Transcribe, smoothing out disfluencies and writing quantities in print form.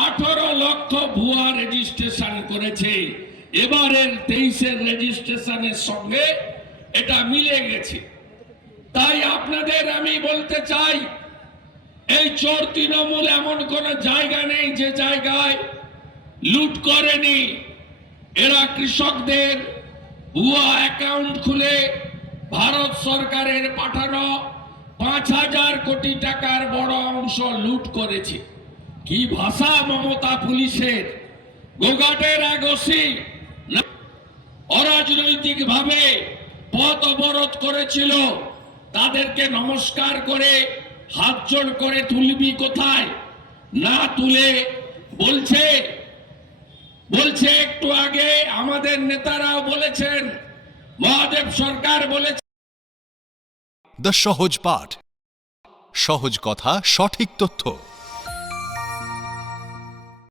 18 লক্ষ ভুয়া রেজিস্ট্রেশন করেছে। এবারের 23-এর রেজিস্ট্রেশনের সঙ্গে এটা মিলে গেছে। তাই আপনাদের আমি বলতে চাই, এই চোর তৃণমূল এমন কোন জায়গা নেই যে জায়গায় লুট করেনি। এরা কৃষকদের ভুয়া অ্যাকাউন্ট খুলে ভারত সরকারের পাঠানো 5,000 কোটি টাকার বড় অংশ লুট করেছে। কি ভাষা মমতা পুলিশের! গোঘাটের এক ওসি অরাজনৈতিক ভাবে পথ অবরোধ করেছিল, তাদেরকে নমস্কার করে হাত জোড় করে তুলবি কোথায়? না তুলে বলছে একটু আগে আমাদের নেতারাও বলেছেন, মহাদেব সরকার বলেছে দ্য সহজ পাঠ, সহজ কথা, সঠিক তথ্য।